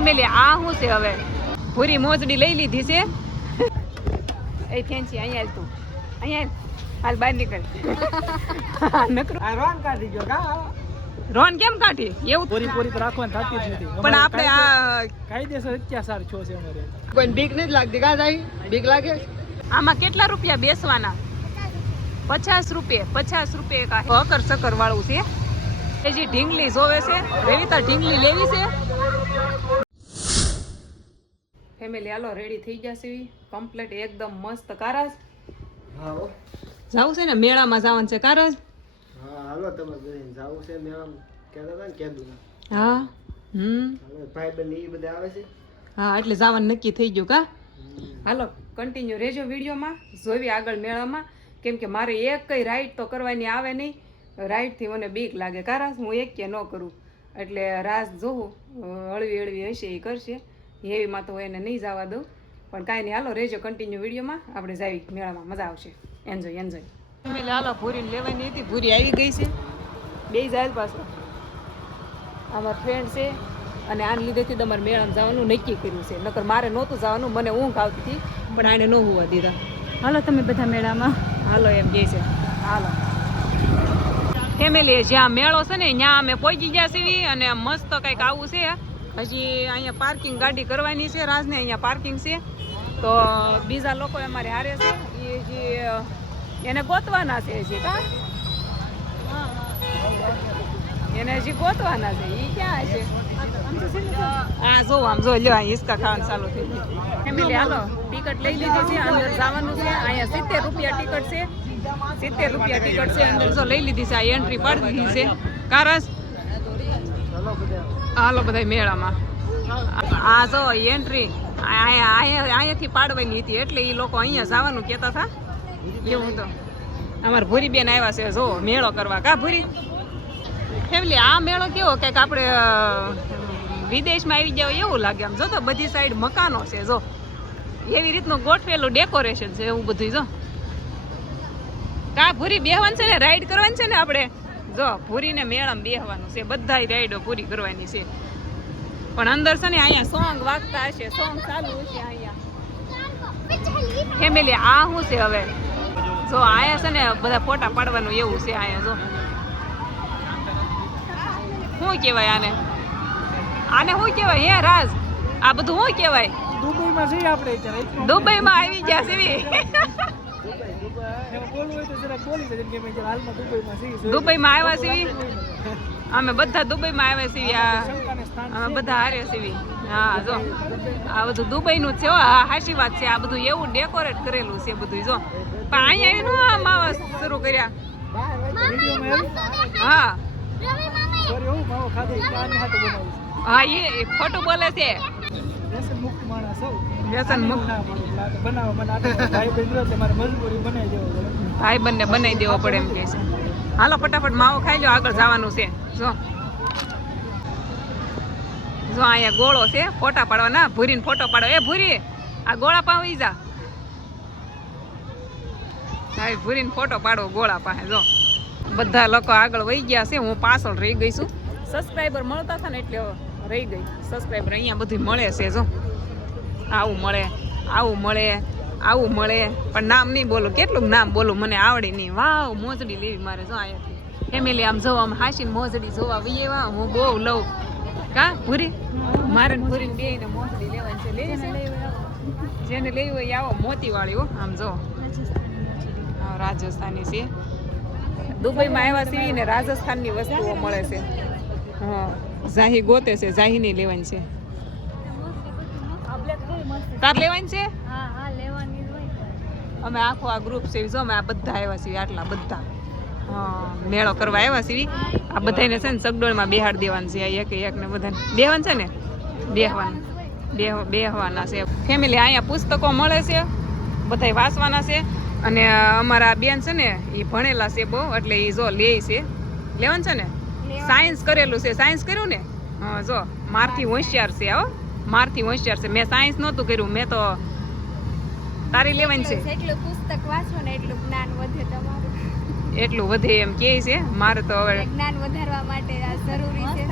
Family આ શું છે હવે? પૂરી મોજડી લઈ લીધી છે. એ ફેન્સી અહીંયા હાલ તું. અહીંયા હાલ. બહાર નીકળ. નકરું. રોન કાઢી ગયો કા રોન કેમ કાઢી? એવું પૂરી પૂરી તો રાખવાની થતી જ નથી. પણ આપણે આ કાયદેસર અત્યાચાર છો છે અમારે. કોઈ બીક નથી લાગતી કા સાહેબ? બીક લાગે? આમાં કેટલા રૂપિયા બેસવાના? પચાસ રૂપિયા પચાસ રૂપિયા કા અકર સકર વાળું છે. એ જે ઢીંગલી જોવે છે રેવિતા ઢીંગલી લેવી છે. ફેમિલી હાલો રેડી થઈ જશે કમ્પ્લીટ એકદમ મસ્ત કારાજ. જાવું છે ને? મેળામાં જવાનું છે કારસ હા હાલો તમે બધાને જાવું છે મેળામાં. કહેતા હતા ને કેદુના. હા. હમ. ભાઈ બંધ એ બધા આવે છે? હા એટલે જવાનું નક્કી થઈ ગયું કા? હાલો કન્ટિન્યુ રહેજો વિડીયોમાં. જોવી આગળ મેળામાં. કેમ કે મારે એક કઈ રાઈડ તો કરવાની આવે નહીં. રાઈડથી મને બીક લાગે. કારણ હું એક કે ન કરું. એટલે રાસ જોઉં હળવી હળવી હશે એ કરશે. હેવીમાં તો એને નહીં જવા દઉં. પણ કાંઈ નહીં હાલો રહેજો કન્ટિન્યુ વિડીયોમાં. આપણે જાવી મેળામાં મજા આવશે. એન્જોય એન્જોય એટલે હાલો ભૂરીને લેવાની હતી. ભૂરી આવી ગઈ છે. બે જાય પાછો અમારા ફ્રેન્ડ છે અને આને લીધેથી તમારે મેળામાં જવાનું નક્કી કર્યું છે. નકર મારે નહોતું જવાનું મને ઊંઘ આવતી હતી પણ આને ન હોવા દીધા. હાલો તમે બધા મેળામાં. હાલો એમ કહે છે. હાલો. ફેમિલી જ્યાં મેળો છે ને ત્યાં અમે પહોંચી ગયા છીએ અને મસ્ત કંઈક આવું છે. હજી અહીંયા પાર્કિંગ ગાડી કરવાની છે, રાજને અહીંયા પાર્કિંગ છે. તો બીજા લોકો અમારે હારે છે. એ જે એને ગોતવાના છે હજી કા એને હજી ગોતવાના છે. એ ક્યાં છે હા જો, આમ જો, લ્યો, આ હિસકા ચાલુ થઈ ફેમિલી, હાલો, ટિકટ લઈ લીધી છે, અંદર છે. અહીંયા સિત્તેર રૂપિયા ટિકટ છે. સિત્તેર રૂપિયા ટિકટ છે, અંદર જો લઈ લીધી છે, આ એન્ટ્રી પાડી છે. કારસ. હાલો બધા મેળામાં. આ જો એન્ટ્રી અહીંયા અહીંયા અહીંયાથી પાડવાની હતી, એટલે એ લોકો અહીંયા જવાનું કહેતા હતા. એવું તો? અમારે ભૂરી બેન આવ્યા છે, જો, મેળો કરવા. કા ભૂરી? ફેમિલી, આ મેળો કેવો? કંઈક આપણે વિદેશમાં આવી જાવ એવું લાગે આમ. જો તો બધી સાઈડ મકાનો છે, જો. એવી રીતનું ગોઠવેલું ડેકોરેશન છે એવું બધું જો. કા ભૂરી બેહવાનું છે ને? રાઈડ કરવાની છે ને આપણે? જો ભૂરીને મેળામાં બેહવાનું છે. બધાય રાઈડો પૂરી કરવાની છે. પણ અંદર છે ને અહીંયા સોંગ વાગતા હશે. સોંગ ચાલુ હશે અહીંયા. ફેમિલી આ શું છે હવે? જો આયા છે ને બધા ફોટા પાડવાનું એવું છે અહીંયા જો. શું કહેવાય આને? આને શું કહેવાય? હે રાજ આ બધું શું કહેવાય? દુબઈમાં જઈએ આપણે દુબઈમાં આવી ગયા છે દુબઈમાં આવ્યા સીવી અમે બધા દુબઈમાં આવ્યા સીવી આ અમે બધા હારે સીવી હા જો. આ બધું દુબઈનું છે હો હા હાચી વાત છે આ બધું એવું ડેકોરેટ કરેલું છે બધું જો. પણ અહીંયા એનું આ માવા શરૂ કર્યા. હા. હું એ ખોટું બોલે છે. મુક્ત માણસ ના ભાઈ બંને બનાવી દેવો પડે એમ કે છે. હાલો, ફટાફટ માવો ખાઈ લો આગળ જવાનું છે. જો. જો, અહીંયા ગોળો છે, ફોટા પાડવાના ભૂરીને ફોટો પાડો. એ ભૂરી, આ ગોળા પાવી જા. ભાઈ, ભૂરીને ફોટો પાડો ગોળા પાસે. જો. બધા લોકો આગળ વહી ગયા છે. હું પાછળ રહી ગઈ છું. સબસ્ક્રાઈબર મળતા હતા ને એટલે રહી ગઈ. સબસ્ક્રાઈબર અહીંયા બધું મળે છે, જો. આવું મળે આવું મળે આવું મળે. પણ નામ નહીં બોલું, કેટલું નામ બોલું, મને આવડે નહીં. વાવ, મોજડી લેવી મારે જો અહીંયાથી ફેમિલી આમ જોવા, આમ હાસીને મોજડી જોવા વીએ વા હું બહુ લઉં. કા પૂરી મારે પૂરીને ને મોજડી લેવાની છે. લેવી જેને લેવી હોય આવો મોતી વાળી હો, આમ જો. રાજસ્થાની છે. દુબઈમાં આવ્યા છીએ ને રાજસ્થાનની વસ્તુઓ મળે છે. હા ઝાહી ગોતે છે ઝાહીની લેવાની છે. તાર લેવાની છે? અમે આખો આ ગ્રુપ છે જો અમે આ બધા આવ્યા છીએ આટલા બધા. હા મેળો કરવા આવ્યા છીએ. આ બધાને છે ને સગડોળમાં બેહાડ દેવાનું છે આ એક એક ને બધાને. બેહવાનું છે ને? બેહવાનું. બેહ બેહવાના છે. ફેમિલી અહીંયા પુસ્તકો મળે છે બધાય વાંચવાના છે. અને અમારા બેન છે ને એ ભણેલા છે બહુ એટલે એ જો લે છે. લેવાનું છે ને? સાયન્સ કરેલું છે. સાયન્સ કર્યું ને? હા જો મારથી હોશિયાર છે હો. મારથી હોશિયાર છે. મેં સાયન્સ નહોતું કર્યું. મેં તો તારી લેવાની છે. એટલું પુસ્તક વાંચો ને એટલું જ્ઞાન વધે તમારું. એટલું વધે એમ કે છે. મારે તો હવે જ્ઞાન વધારવા માટે આ જરૂરી છે.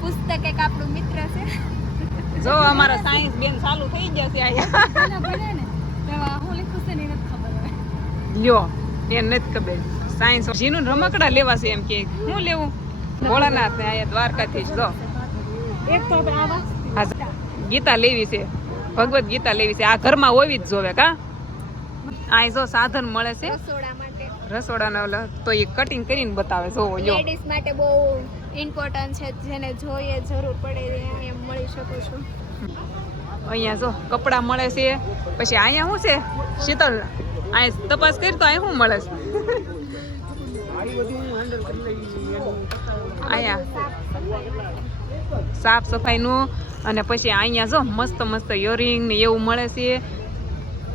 પુસ્તક એક આપણું મિત્ર છે. જો અમારા સાયન્સ બેન ચાલુ થઈ ગયા છે અહીંયા. ભણે ને. હું છે ને એને ખબર હોય લ્યો એને નથી ખબર. સાયન્સ જીનું રમકડા લેવા છે એમ કે. શું લેવું? ભોળાનાથ ને અહીંયા દ્વારકાથી જ જો. એક તો આ. હા, ગીતા લેવી છે. ભગવત ગીતા લેવી છે. આ ઘરમાં હોવી જ જોવે કા? આ જો સાધન મળે છે. રસોડા માટે. રસોડાના ઓલા તો એ કટિંગ કરીને બતાવે. જો લ્યો લેડીઝ માટે બહુ ઇમ્પોર્ટન્ટ છે. જેને જોઈએ જરૂર પડે એમ મળી શકું છું. અહીંયા જો કપડાં મળે છે. પછી અહીંયા શું છે? શીતલ. અહીંયા તપાસ કરી તો અહીંયા શું મળે છે? હું અહીંયા. સાફ સફાઈનું અને પછી અહીંયા જો મસ્ત મસ્ત ઇયરિંગ ને એવું મળે છે.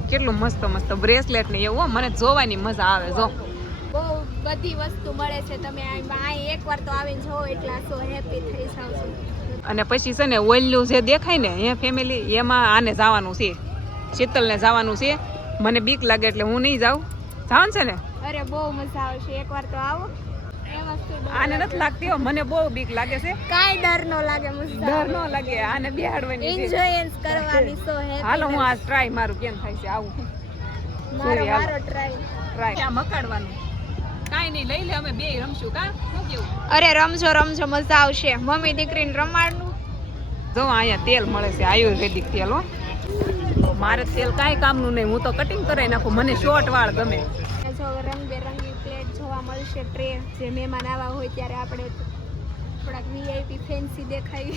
કેટલું મસ્ત મસ્ત બ્રેસલેટ ને એવું મને જોવાની મજા આવે જો. બહુ બધી વસ્તુ મળે છે તમે અહીં એકવાર તો આવીને જોવો એટલે સો હેપી થઈ જાવ અને પછી છે ને ઓઇલું જે દેખાય ને એ ફેમિલી એમાં આને જવાનું છે. શીતલને જવાનું છે. મને બીક લાગે એટલે હું નહીં જાઉં. જવાનું છે ને? અરે બહુ મજા આવશે. એકવાર તો આવો. આને નથી લાગતી મને બહુ બીક લાગે છે. કાઈ ડર નો લાગે ડર નો લાગે આને બિહાડવાની એન્જોયન્સ કરવાની સો હેપી હાલો હું આ ટ્રાય મારું કેમ થાય છે આવું. મારો મારો ટ્રાય ટ્રાય આ મકાડવાનું? કાંઈ નહીં લઈ લે અમે બે રમશું કા? શું કેવું? અરે રમજો રમજો મજા આવશે. મમ્મી દીકરીને રમાડનું. જો અહીંયા તેલ મળે છે આયુર્વેદિક તેલ હો. મારે તેલ કાંઈ કામનું નહીં હું તો કટિંગ કરાવી નાખું મને શોર્ટ વાળ ગમે. જોવા ટ્રે જે મહેમાન આવા હોય ત્યારે આપણે થોડાક વીઆઈપી ફેન્સી દેખાય.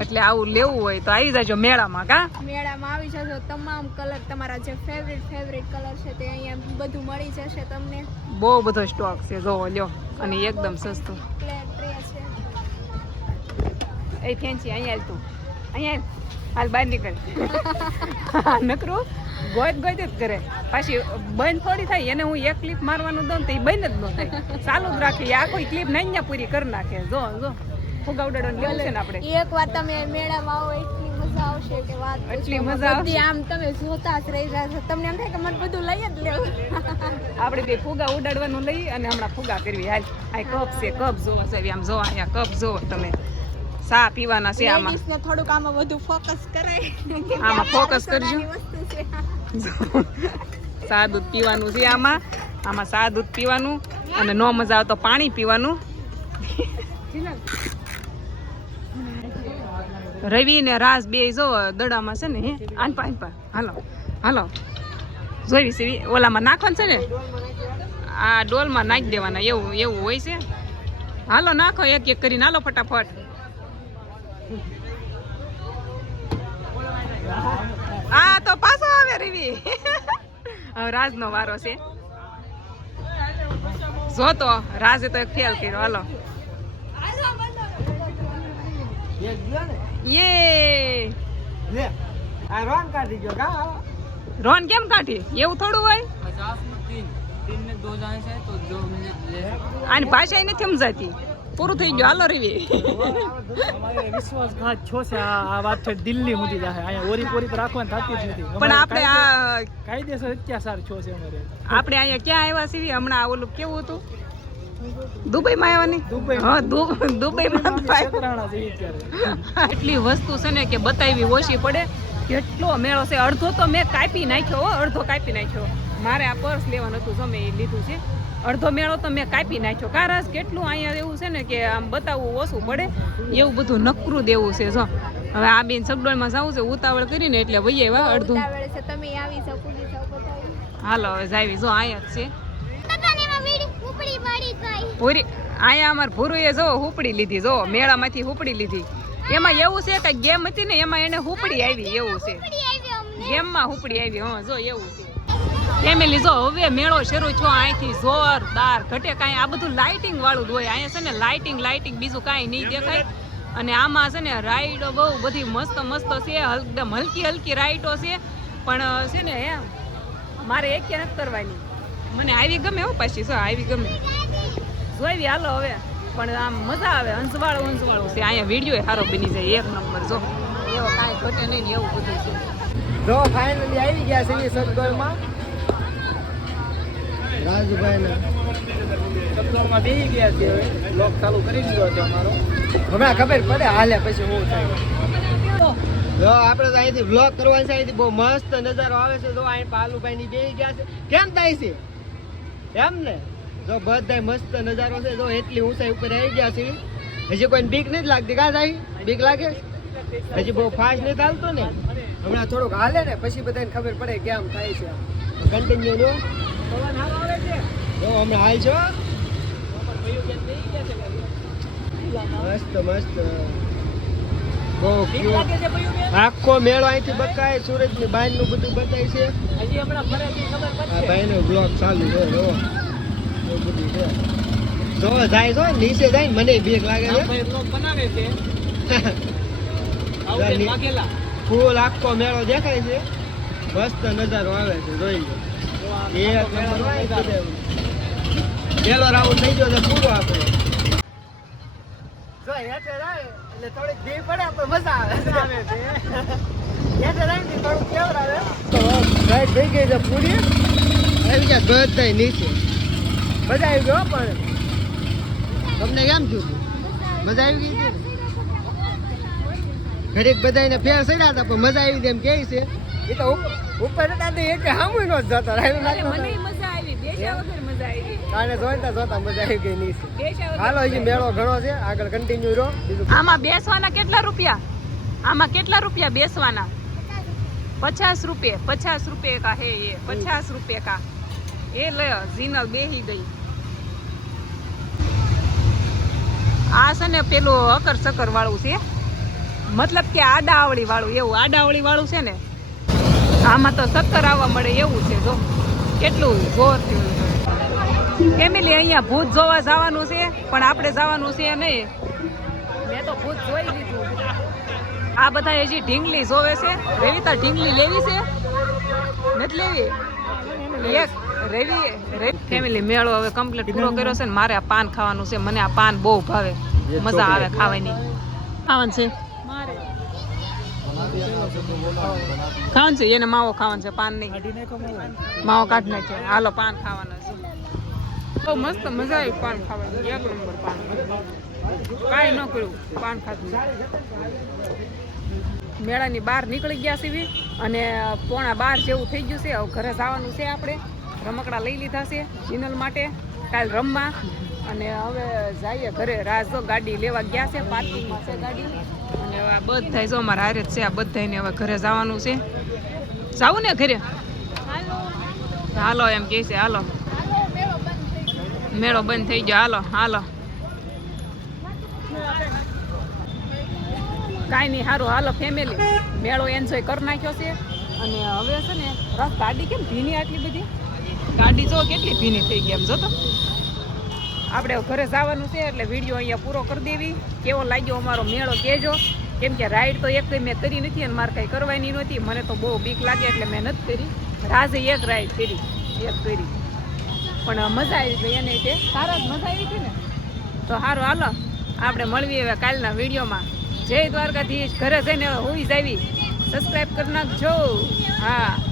એટલે આવું લેવું હોય તો આવી જજો મેળામાં કા? મેળામાં આવી જજો. તમામ કલર તમારા જે ફેવરિટ ફેવરિટ કલર છે તે અહીંયા બધું મળી જશે તમને. બહુ બધો સ્ટોક છે જો લ્યો. અને એકદમ સસ્તું. છે. એ ફેન્સી અહીંયા તું. અહીંયા હાલ. બહાર નીકળ. નકરું ગોત ગોત જ કરે. પાછી બંધ થોડી થાય એને હું એક ક્લિપ મારવાનું દઉં તો એ બંધ જ ન થાય. ચાલુ જ રાખે આ કોઈ ક્લિપ નહીં ને પૂરી કરી નાખે. જો જો. ફુગા ઉડાડવાનું લેવું છે ને આપણે. એક વાર તમે મેળામાં આવો એટલી મજા આવશે કે વાત એટલી મજા આવશે. આમ તમે જોતા જ રહી જશો. તમને એમ થાય કે મને બધું લઈ જ લેવું. આપણે બે ફુગા ઉડાડવાનું લઈ અને હમણાં ફુગા કરવી. હાલ આ કપ છે કપ જોવો છે આમ જોવા અહીંયા કપ જોવો તમે. ચા પીવાના છે આમાં. ને થોડુંક આમાં વધુ ફોકસ કરાય. આમાં ફોકસ કરજો. સા દૂધ પીવાનું છે આમાં. આમાં સા દૂધ પીવાનું અને નો મજા આવે તો પાણી પીવાનું. રવિ ને રાસ બે જો દડામાં છે ને હે? આન પા આન પા. હાલો હાલો. જોઈ છે ઓલામાં નાખવાનું છે ને? આ ડોલમાં નાખી દેવાના એવું એવું હોય છે. હાલો નાખો એક એક કરીને. હાલો ફટાફટ. હા તો પાછો આવે રીવી. હવે રાજનો વારો છે. જો તો રાજે તો એક ફેલ કર્યો હાલો. યે. આ રોન કાઢી ગયો કા? રોન કેમ કાઢી? એવું થોડું હોય? 50 માં 3 3 ને 2 જાય છે તો જો આની ભાષા નથી સમજાતી. પૂરું થઈ ગયું. હાલો રીવી. વિશ્વાસઘાત છો છે. આ વાત છે દિલ્હી સુધી જાય અહીંયા ઓરી પોરી પર રાખવાની થતી જ નથી. પણ આપણે આ કાયદેસર અત્યાચાર છો છે અમારે. આપણે અહીંયા ક્યાં આવ્યા છીએ? હમણાં આ ઓલું કેવું હતું? દુબઈમાં આવ્યા દુબઈ. હા દુબઈમાં એટલી વસ્તુ છે ને કે બતાવી ઓછી પડે. કેટલો મેળો છે? અડધો તો મેં કાપી નાખ્યો હો અડધો કાપી નાખ્યો. મારે આ પર્સ લેવાનું હતું જમે લીધું છે. અડધો મેળો તો મેં કાપી નાખ્યો. કારસ કેટલું અહીંયા એવું છે ને કે આમ બતાવવું ઓછું પડે એવું બધું નકરું દેવું છે જો. હવે આ બેન સગડોળમાં જવું છે ઉતાવળ કરીને એટલે વહી આવ્યા અડધું. હાલો હવે જાવી જો અહીંયા જ છે. પૂરી અહીંયા અમાર ભૂરુએ જો હુપડી લીધી જો મેળામાંથી હુપડી લીધી. એમાં એવું છે કે ગેમ હતી ને એમાં એને હુપડી આવી એવું છે. ગેમમાં હુપડી આવી હા જો એવું છે. ફેમિલી જો હવે મેળો શરૂ છો અહીંથી જોરદાર. ઘટે કાંઈ આ બધું લાઇટિંગ વાળું જ હોય. અહીંયા છે ને લાઇટિંગ લાઇટિંગ બીજું કાંઈ નહીં દેખાય. અને આમાં છે ને રાઈડો બહુ બધી મસ્ત મસ્ત છે. હલ- એકદમ હલકી હલકી રાઈડો છે. પણ છે ને એમ મારે એક નથી કરવાની. મને આવી ગમે હો પાછી જો આવી ગમે. જોઈ હાલો હવે. પણ આમ મજા આવે હંસવાળું હંસવાળું છે. અહીંયા વીડિયો સારો બની જાય એક નંબર જો. એવો કાંઈ ઘટે નહીં ને એવું બધું છે. જો ફાઇનલી આવી ગયા છે સદગોળમાં. રાજભાઈ ને બેસી ગયા છે હવે. ચાલુ કરી દીધો છે અમારો. હમણાં ખબર પડે હાલે પછી હું થાય. જો આપણે તો અહીંથી વ્લોગ કરવાની છે અહીંથી બહુ મસ્ત નજારો આવે છે. જો અહીં પાલુભાઈ ની બેસી ગયા છે. કેમ થાય છે? એમ ને? જો બધાય મસ્ત નજારો છે. જો એટલી ઊંચાઈ ઉપર આવી ગયા છે. હજી કોઈને બીક નથી લાગતી કા થાય બીક લાગે? હજી બહુ ફાસ્ટ નથી હાલતો ને? હમણાં થોડુંક હાલે ને પછી બધાને ખબર પડે કેમ થાય છે. કન્ટિન્યુ જો. જો હમણાં હાલ છો? મસ્ત મસ્ત. આખો મેળો અહીંથી બકાય સુરતની બહારનું બધું બતાય છે. ભાઈ નો બ્લોગ ચાલુ છે જો. બધું છે. જો જાય તો નીચે જાય મને બીક લાગે છે. છે. છે ફૂલ આખો મેળો દેખાય છે. મસ્ત નજારો આવે છે જોઈ લો. બધે. પહેલો રાઉન્ડ થઈ ગયો પૂરો આપણે જો હેઠે જાય એટલે થોડીક ભીડ પડે પણ મજા આવે હેઠે જાય ને થોડુંક આવે. તો રાઈડ થઈ ગઈ છે પૂરી. આવી ગયા બધાય નીચે. મજા આવી ગયો પણ. તમને કેમ છું મજા આવી ગઈ ઘડીક બધાને ફેર સડ્યા હતા પણ મજા આવી એમ કે છે. એ તો ઉપર હતા તો એક સામું નો જતો મને મજા આવી બેસ્યા વગર મજા આવી. કાને જોઈતા જોતા મજા આવી ગઈ નીચે. હાલો હજી મેળો ઘણો છે આગળ કન્ટિન્યુ રહો આમાં બેસવાના કેટલા રૂપિયા? આમાં કેટલા રૂપિયા બેસવાના? પચાસ રૂપિયા પચાસ રૂપિયા કા હે એ પચાસ રૂપિયા કા. એ લે જીનલ બેહી ગઈ. આ છે ને પેલું અકર સકર વાળું છે. મતલબ કે આડાવળી વાળું એવું આડાવળી વાળું છે ને? આમાં તો સત્તર આવવા મળે એવું છે જો. કેટલું જોર ફેમિલી અહીંયા ભૂત જોવા જવાનું છે પણ આપણે જવાનું છે નહીં. મેં તો ભૂત જોઈ લીધું. આ બધા હજી ઢીંગલી જોવે છે. રેવિતા ઢીંગલી લેવી છે? નથી લેવી? એક રેવી રેવી ફેમિલી મેળો હવે કમ્પ્લીટ પૂરો કર્યો છે ને મારે આ પાન ખાવાનું છે. મને આ પાન બહુ ભાવે. મજા આવે ખાવાની. ખાવાનું છે. ખાવાનું છે? એને માવો ખાવાનું છે પાન નહીં. માવો. કાઢ નાખ્યો. હાલો પાન ખાવાના છે. બહુ મસ્ત મજા આવી પાન ખાવાની. એક નંબર પાન. કાંઈ ન કર્યું. પાન ખાધું. મેળાની બહાર નીકળી ગયા છીએ અને પોણા બાર જેવું થઈ ગયું છે. હવે ઘરે જવાનું છે આપણે. રમકડા લઈ લીધા છે. ચિનલ માટે. કાલ રમવા. અને હવે જઈએ ઘરે. રાજ ગાડી લેવા ગયા છે પાર્કિંગમાં છે ગાડી. અને આ બધા જો અમારા હારે જ છે, આ બધાને હવે ઘરે જવાનું છે. જાવું ને ઘરે? હાલો એમ કહે છે, હાલો. મેળો બંધ થઈ ગયો, હાલો હાલો. કાંઈ નહીં સારું હાલો ફેમિલી મેળો એન્જોય કરી નાખ્યો છે. અને હવે છે ને, રસ ગાડી કેમ ભીની આટલી બધી? ગાડી જો કેટલી ભીની થઈ ગઈ એમ જો તો આપણે ઘરે જવાનું છે એટલે વીડિયો અહીંયા પૂરો કરી દેવી. કેવો લાગ્યો અમારો મેળો કહેજો કેમ કે રાઈડ તો એક મેં કરી નથી અને મારે કંઈ કરવાની નહોતી મને તો બહુ બીક લાગે એટલે મેં નથી કરી. રાજે એક રાઈડ કરી. એક કરી. પણ મજા આવી ગઈ એને તે. સારા જ મજા આવી હતી ને. તો સારું હાલો. આપણે મળવી હવે કાલના વિડીયોમાં. જય દ્વારકાધીશ. ઘરે જઈને હવે હોવી જાવી. સબસ્ક્રાઈબ કરી નાખજો. હા.